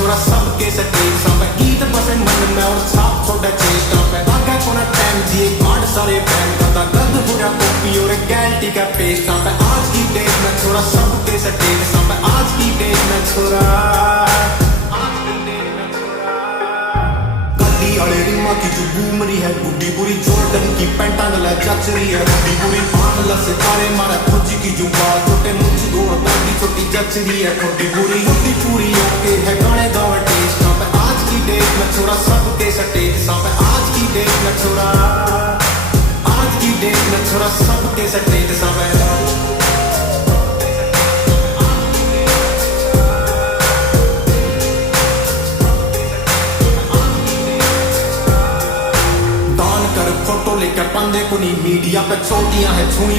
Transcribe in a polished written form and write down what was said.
छोरा सबके सटेज सब गीत बसे मन में और छाप छोड़ा चेष्टा पे आगे कोना टाइम दिए कार्ड सारे बैन करता गंद बुरा कॉपी और गैलटी का पेस्ट पे आज की डेट में छोरा सबके सटेज सब आज की डेट में छोरा अरे रिमा की जो घूम रही है बुढ़ी पूरी जॉर्डन की पैंटा गला चच रही है बुढ़ी पूरी पान सितारे मारा खोजी की जो बाल छोटे मुझ दो दादी छोटी चच रही है बुढ़ी पूरी आके है गाने गावे टेस्ट पे आज की डेट में छोरा सबके सटेज पे आज की डेट में छोरा आज की डेट में छोरा सबके सटेज पे फोटो लेकर पंदे को नहीं मीडिया पे छोटियां है छुनी